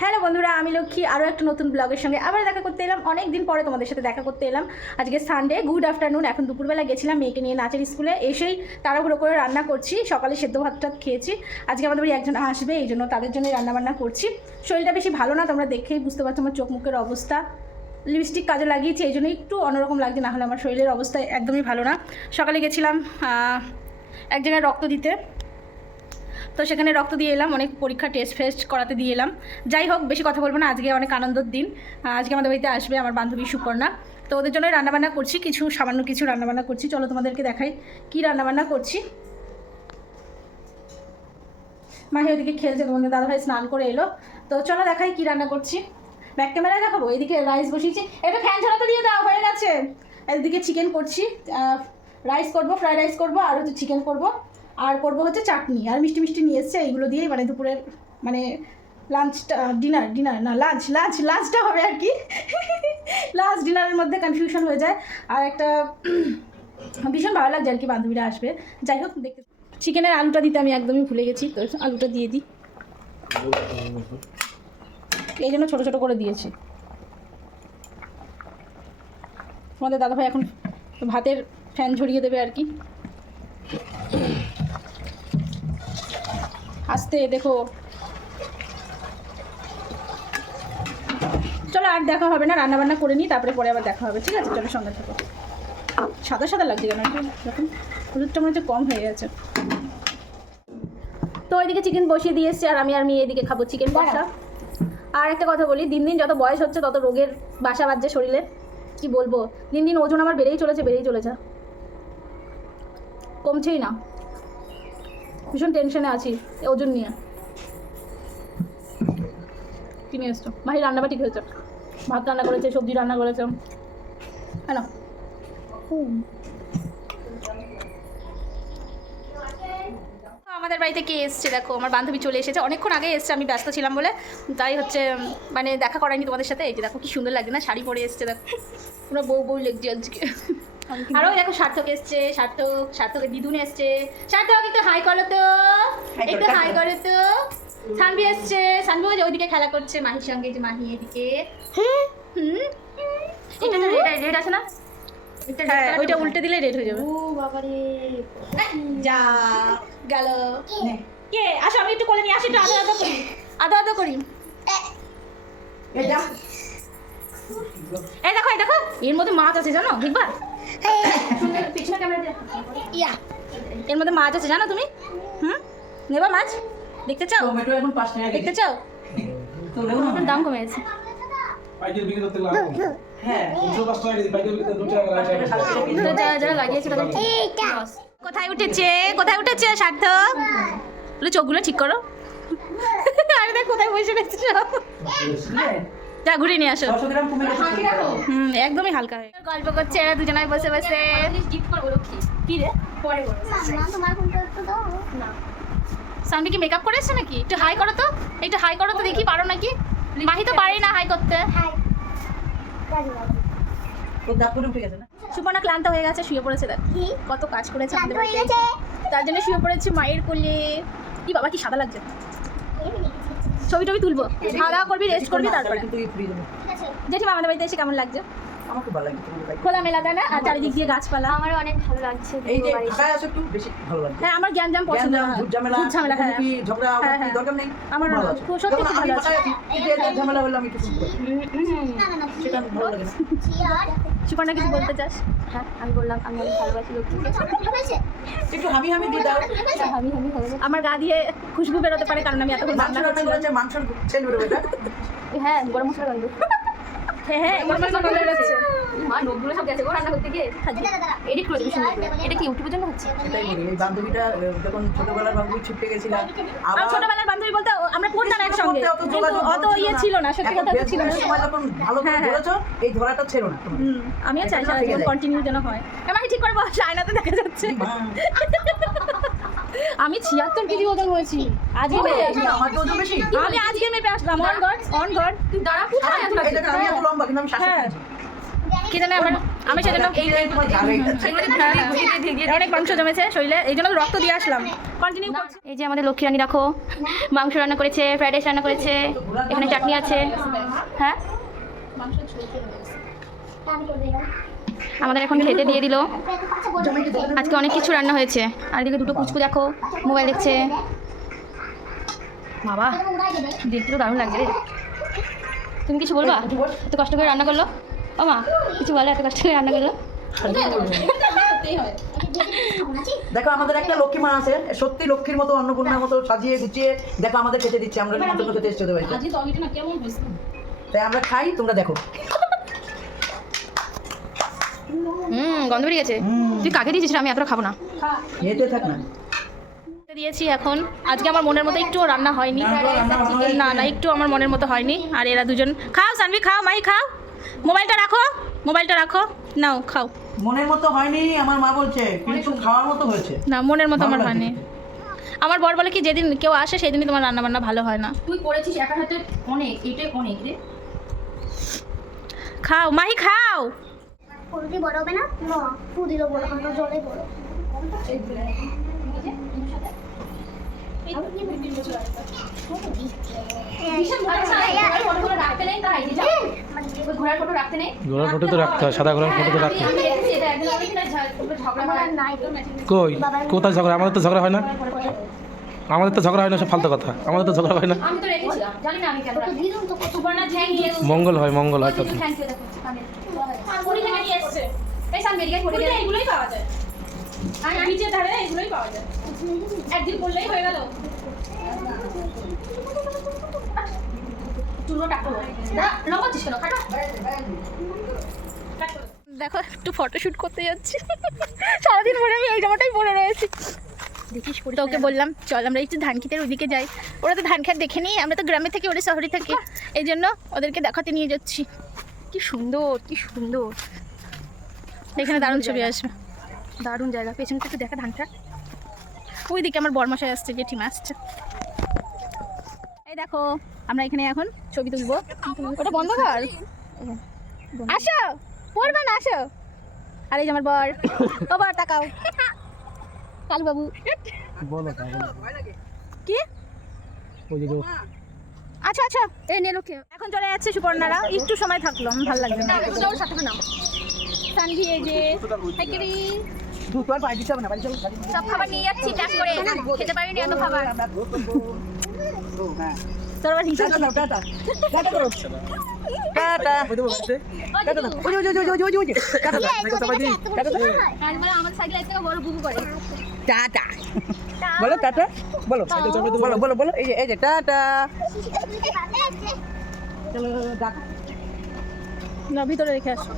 Hello বন্ধুরা, আমি লক্ষ্মী আরও একটা নতুন ব্লগের সঙ্গে আবার দেখা করতে এলাম। অনেক দিন পরে তোমাদের সাথে দেখা করতে এলাম। আজকে সানডে গুড আফটারনুন এখন দুপুরবেলা গেছিলাম মেয়েকে নিয়ে নাচের স্কুলে। এসেই তাড়াহুড়ো করে রান্না করছি। সকালে সেদ্ধ ভাত টাত খেয়েছি। আজকে আমাদের বাড়ি একজন আসবে, এই জন্য তাদের জন্য রান্নাবান্না করছি। শরীরটা বেশি ভালো না, তোমরা দেখেই বুঝতে পারছ আমার চোখ মুখের অবস্থা। লিপস্টিক কাজে লাগিয়েছি, এই জন্য একটু অন্যরকম লাগছে, না হলে আমার শরীরের অবস্থা একদমই ভালো না। সকালে গেছিলাম এক জায়গায় রক্ত দিতে। তো সেখানে রক্ত দিয়ে এলাম, অনেক পরীক্ষা টেস্ট ফেস্ট করাতে দিয়ে এলাম। যাই হোক, বেশি কথা বলব না, আজকে অনেক আনন্দের দিন। আজকে আমাদের বাড়িতে আসবে আমার বান্ধবী সুপর্ণা। তো ওদের জন্য রান্নাবান্না করছি, কিছু সামান্য কিছু রান্নাবান্না করছি। চলো তোমাদেরকে দেখাই কী রান্নাবান্না করছি। মাহি ওদিকে খেলছে, তোমাদের দাদাভাই স্নান করে এলো। তো চলো দেখাই কী রান্না করছি। ব্যাক ক্যামেরা দেখাবো? এদিকে রাইস বসিয়েছি। এটা ফ্যান ঝরাতে দিয়ে দাও, হয়ে গেছে। এদিকে চিকেন করছি। রাইস করব ফ্রাইড রাইস করব, আর হচ্ছে চিকেন করব। আর করব হচ্ছে চাটনি, আর মিষ্টি মিষ্টি নিয়ে এসছে, এইগুলো দিয়েই মানে দুপুরের মানে লাঞ্চটা ডিনার ডিনার না লাঞ্চ লাঞ্চ লাঞ্চটা হবে আর কি। লাঞ্চ ডিনারের মধ্যে কনফিউশন হয়ে যায়, আর একটা ভীষণ ভালো লাগছে আর কি বান্ধবীরা আসবে। যাই হোক, দেখতে চিকেনের আলুটা দিতে আমি একদমই ভুলে গেছি, তো আলুটা দিয়ে দিই। এই জন্য ছোটো ছোটো করে দিয়েছি। তোমাদের দাদাভাই এখন ভাতের ফ্যান ঝরিয়ে দেবে আর কি। আসতে দেখো। চলো আর দেখা হবে না রান্না বান্না করে নিই তারপরে পরে আবার দেখা হবে ঠিক আছে? চলো সঙ্গে থাকো। সাদা সাদা লাগছে কেন দেখুন হলুদটা মনে হচ্ছে কম হয়ে গেছে। তো ওইদিকে চিকেন বসিয়ে দিয়ে এসছি আর আমি আর মেয়ে এদিকে খাব চিকেন কষা আর একটা কথা বলি দিন দিন যত বয়স হচ্ছে তত রোগের বাসা বাজছে শরীরে। কি বলব? দিন দিন ওজন আমার বেড়েই চলেছে বেড়েই চলেছে। কমছেই না। ভীষণ টেনশনে আছি ওজন নিয়ে। নিয়ে এসছো? মাহি রান্নাবাটি খেয়েছে ভাত রান্না করেছে, সবজি রান্না করেছে। হ্যাঁ আমাদের বাড়িতে কে এসছে দেখো? আমার বান্ধবী চলে এসেছে। অনেকক্ষণ আগে এসছে, আমি ব্যস্ত ছিলাম বলে। তাই হচ্ছে মানে দেখা করায়নি তোমাদের সাথে। এই যে দেখো, কি সুন্দর লাগছে না? শাড়ি পরে এসছে, দেখো। পুরো বউ বউ লেগছে আজকে। আরও দেখো সার্থক এসছে সার্থক সার্থকের দিদুন এসছে। সার্থক একটু হাই করো তো। একটু হাই করো। তো। সানভি এসছে। সানভি ওইদিকে খেলা করছে মাহির সঙ্গে যে মাহি এদিকে। হুম। এটা তো রেড রেড আছে না? এটা red হ্যাঁ, ওইটা উল্টে দিলে রেড হয়ে যাবে। ও বাবারে যা। গেল। কে? আসো আমি একটু কোলে নিয়ে আসি একটু আদা আদা করি। আদা আদা করি। এই দেখো এই দেখো। এর মধ্যে মাছ আছে জানো? দেখবা? ইয়া এর মধ্যে মাছ আছে জানো তুমি? হুম? নেবা মাছ? দেখতে চাও? টমেটো এখন পাঁচ টাকা দেখতে চাও? দাম কমে গেছে হ্যাঁ। কোথায় উঠেছে? কোথায় উঠেছে সার্থক? বলে চোখগুলো ঠিক করো। আরে দেখ কোথায় বসে রয়েছে যা ঘুরে নিয়ে আসো। হুম একদমই হালকা। হয়ে গল্প করছে এরা দুজনায় বসে বসে। পরে সামনে কি মেকআপ করে এসছো নাকি? একটু হাই করো তো। একটু হাই করো তো দেখি পারো নাকি? মাহি তো পারেই না হাই করতে। সুপর্ণা ক্লান্ত হয়ে গেছে শুয়ে পড়েছে দেখ। কত কাজ করেছে তার জন্য শুয়ে পড়েছে মায়ের কোলে। কি বাবা কি সাদা লাগছে। ছবি টবি তুলবো। খাওয়া দাওয়া করবি রেস্ট করবি তারপরে। জেঠিমা আমাদের বাড়িতে এসে কেমন লাগছে? আমার খুব ভালো লাগে খোলা মেলা তাই না আর চারিদিক দিয়ে গাছপালা। আমার অনেক ভালো লাগছে এই যে ঢাকায় আসো একটু বেশি ভালো লাগে হ্যাঁ আমার জ্ঞান জাম পছন্দ জ্ঞান ঝামেলা, ঝামেলা হ্যাঁ। মুখোমুখি, ঝগড়া হ্যাঁ, হ্যাঁ। দরকার নেই আমার খুব সত্যি ভালো আছি, ঝামেলা হলে আমি একটু শুনতে পাই। সেটা ভালো লাগে। না। সুপর্ণা কিছু বলতে চাস? হ্যাঁ আমি বললাম আমি অনেক ভালোবাসি লক্ষ্মীকে একটু হামি হামি দিয়ে দাও। হামি ভালো আমার গা দিয়ে খুশবু বেরোতে পারে কারণ আমি এতক্ষণ মাংস রান্না রান্না মাংস করেছে ছেল বেরোবে হ্যাঁ গরম মশলা গন্ধ। হ্যাঁ হ্যাঁ আমার মাঝে ভালো লাগছে মা নোটগুলো সব গেছে গো রান্না করতে গিয়ে। এডিট করে দিবি এটা কি ইউটিউবের জন্য হচ্ছে? এটাই বলি এই বান্ধবীটা আহ, যখন ছোটবেলার বান্ধবী ছুটতে গেছিলাম আর ছোটবেলার বান্ধবী বলতে আমরা পড়তাম একসঙ্গে? অত কিন্তু অত ইয়ে ছিল না সত্যি কথা তো ছিল না। সময় যখন ভালো করে। ধরেছো এই ধরাটা ছেড়ো না আমিও চাই সারা জীবন কন্টিনিউ যেন হয়। আমাকে ঠিক করে বস আয়নাতে দেখা যাচ্ছে। আমি ছিয়াত্তর কেজি ওজন হয়েছি। আজকে আমি আজকে মেপে আসলাম। অন গড অন গড তুই দাঁড়া কোথায় এই দেখো, আমি এত লম্বা কিন্তু আমি শ্বাস হ্যাঁ। কি জানে আমার আমি সেজন্য। অনেক মাংস জমেছে শরীরে এই জন্য রক্ত দিয়ে আসলাম। কন্টিনিউ করছি। এই যে আমাদের লক্ষ্মী রানী রাখো মাংস রান্না করেছে ফ্রাইড রাইস রান্না করেছে এখানে চাটনি আছে। হ্যাঁ? আমাদের এখন খেতে দিয়ে দিল। আজকে অনেক কিছু রান্না হয়েছে। আর এদিকে দুটো পুচকু দেখো মোবাইল দেখছে। বাবা দেখতে তো দারুণ লাগছে রে। তুমি কিছু বলবা? এত কষ্ট করে রান্না করল? ও মা কিছু বলো এত কষ্ট করে রান্না করল? দেখো আমাদের একটা লক্ষ্মী মা আছে সত্যি লক্ষ্মীর মতো অন্নপূর্ণার মতো সাজিয়ে গুছিয়ে দেখো আমাদের খেতে দিচ্ছে আমরা খেতে এসেছি তাই আমরা খাই তোমরা দেখো। হুম গন্ধ বেরিয়ে গেছে। তুই কাকে দিয়েছিস? আমি এতটা খাব না। খেতে থাক না। দিয়েছি এখন। আজকে আমার মনের মতো একটু রান্না হয়নি। না। না না একটু আমার মনের মতো হয়নি। আর এরা দুজন খাও সানভি খাও মাই খাও। মোবাইলটা রাখো মোবাইলটা রাখো। নাও খাও। মনের মতো হয়নি আমার মা বলছে কিন্তু খাওয়ার মতো হয়েছে। না মনের মতো আমার হয়নি। আমার বর বলে কি যেদিন কেউ আসে সেদিনই তোমার রান্না বান্না ভালো হয় না। তুই করেছিস একার হাতে অনেক এটাই অনেক রে। খাও মাহি খাও। ফুলটি বড় হবে না? না ফুলটিও বড় হবে না জলে বড়। ঘোড়ার ফটো রাখতে নেই ঘোড়ার ফটো তো রাখতে হয় সাদা ঘোড়ার ফটো তো রাখতে কই? কোথায় ঝগড়া? আমাদের তো ঝগড়া হয় না। আমাদের তো ঝগড়া হয় না সব ফালতু কথা। আমাদের তো ঝগড়া হয় না। আমি তো রেখেছিলাম। জানি না আমি কেন রাখি। দিদুন তো কত। সুবর্ণা থ্যাংক ইউ মঙ্গল হয় মঙ্গল হয় দেখো পুরি থেকে নিয়ে এসছে। এই সামনে এদিকে করে দে এগুলোই পাওয়া যায়। আর নিচের ধারে এগুলোই পাওয়া যায়। একদিন করলেই হয়ে গেল। চুলো টাকো না লম্বাচ্ছিস কেন? খাটো। দেখো একটু ফটোশুট করতে যাচ্ছি। সারাদিন পরে আমি এই জামাটাই পরে রয়েছি। দেখিস তো ওকে বললাম চল আমরা একটু ধান খেতের ওদিকে যাই। ওরা তো ধান খেত দেখে নিই আমরা তো গ্রামে থাকি ওরা শহরে থাকি। এই জন্য ওদেরকে দেখাতে নিয়ে যাচ্ছি। কি সুন্দর কি সুন্দর। এখানে দারুণ ছবি আসবে। দারুণ জায়গা পেছন থেকে দেখা ধানটা। ওইদিকে আমার বরমশাই আসছে জেঠিমা আসছে। এই দেখো আমরা এখানে এখন ছবি তুলবো। ওটা বন্ধ কর আসো পড়বে না আসো। আর এই যে আমার বর। ও বর তাকাও। কালু বাবু। বলো কি? ওই যে আচ্ছা আচ্ছা। এই নে লোকে। এখন চলে যাচ্ছে সুপর্ণারা। একটু সময় থাকল আমার ভালো লাগবে না। সাথে না সানভি এই যে হাইকেরি দু বাড়ি দিতে না বাড়ি চলো সব খাবার নিয়ে যাচ্ছি প্যাক করে। খেতে পারিনি এত খাবার। হ্যাঁ। হিসাব টাটা। টাটা করো। টাটা টাটা বলো টাটা বলো বলো বলো বলো এই যে এই যে টাটা চলো ডাক না ভিতরে রেখে আসো।